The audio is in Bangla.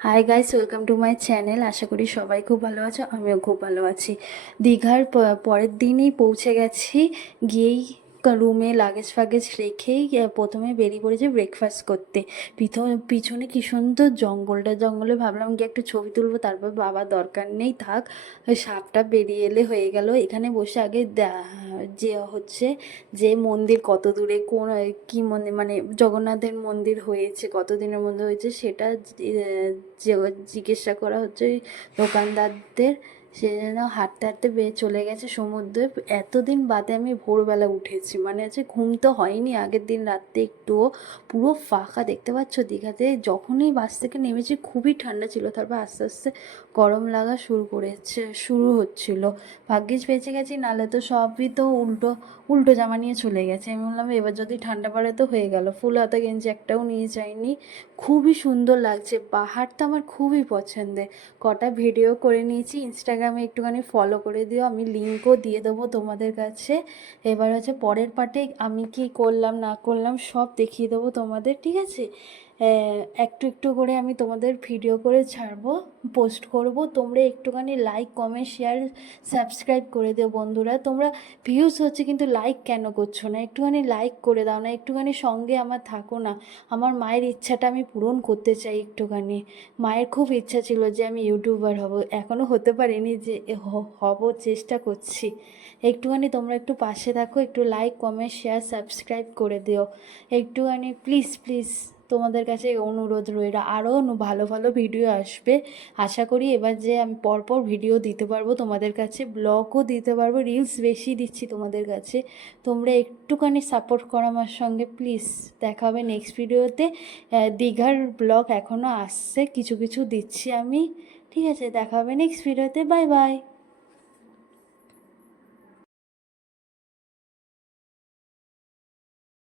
High guys, welcome to my channel. আশা করি সবাই খুব ভালো আছো, আমিও খুব ভালো আছি। দীঘার পরের দিনই পৌঁছে গেছি। গিয়েই রুমে লাগেজ ফাগেজ রেখেই প্রথমে বেরিয়ে পড়েছি ব্রেকফাস্ট করতে। পিছনে কী সুন্দর জঙ্গলে ভাবলাম গিয়ে একটু ছবি তুলবো, তারপর বাবা দরকার নেই থাক, ওই সাপটা বেরিয়ে এলে হয়ে গেল। এখানে বসে আগে যে হচ্ছে যে মন্দির কত দূরে, কোন কী মন্দির, মানে জগন্নাথের মন্দির হয়েছে, কত দিনের মধ্যে হয়েছে সেটা যে জিজ্ঞাসা করা হচ্ছে ওই দোকানদারদের। সে যেন হাঁটতে হাঁটতে চলে গেছে সমুদ্রে। এতদিন বাদে আমি ভোরবেলা উঠেছি, মানে হচ্ছে ঘুম তো হয়নি আগের দিন রাত্রে একটুও। পুরো ফাঁকা, দেখতে পাচ্ছ দীঘাতে যখনই বাস থেকে নেমেছি খুবই ঠান্ডা ছিল, তারপর আস্তে আস্তে গরম লাগা শুরু হচ্ছিল। ভাগ্যিস বেঁচে গেছি, নাহলে তো সবই তো উল্টো উল্টো জামা নিয়ে চলে গেছে। আমি বললাম এবার যদি ঠান্ডা পড়ে তো হয়ে গেল, ফুল হাতা গেঞ্জি একটাও নিয়ে যাইনি। খুবই সুন্দর লাগছে, পাহাড়টা আমার খুবই পছন্দের। কটা ভিডিও করে নিয়েছি, ইনস্টাগ্রামে একটুখানি ফলো করে দিও, আমি লিঙ্কও দিয়ে দেবো তোমাদের কাছে। এবার হচ্ছে পরের পার্টে আমি কি করলাম না করলাম সব দেখিয়ে দেবো তোমাদের, ঠিক আছে? একটু একটু করে আমি তোমাদের ভিডিও করে ছাড়বো, পোস্ট করব। তোমরা একটুখানি লাইক, কমেন্ট, শেয়ার, সাবস্ক্রাইব করে দিও বন্ধুরা। তোমরা ভিউজ হচ্ছে কিন্তু লাইক কেন করছো না? একটুখানি লাইক করে দাও না, একটুখানি সঙ্গে আমার থাকো না। আমার মায়ের ইচ্ছাটা আমি পূরণ করতে চাই একটুখানি। মায়ের খুব ইচ্ছা ছিল যে আমি ইউটিউবার হব, এখনও হতে পারিনি, যে হব, চেষ্টা করছি। একটুখানি তোমরা একটু পাশে থাকো, একটু লাইক, কমেন্ট, শেয়ার, সাবস্ক্রাইব করে দিও একটুখানি, প্লিজ প্লিজ। তোমাদের কাছে অনুরোধ রইল। আরও ভালো ভালো ভিডিও আসবে আশা করি। এবার যে আমি পরপর ভিডিও দিতে পারবো তোমাদের কাছে, ব্লগও দিতে পারবো, রিলস বেশি দিচ্ছি তোমাদের কাছে। তোমরা একটুখানি সাপোর্ট করো আমার সঙ্গে প্লিজ। দেখা হবে নেক্সট ভিডিওতে। দীঘার ব্লগ এখনও আসছে, কিছু কিছু দিচ্ছি আমি, ঠিক আছে? দেখা হবে নেক্সট ভিডিওতে। Bye bye.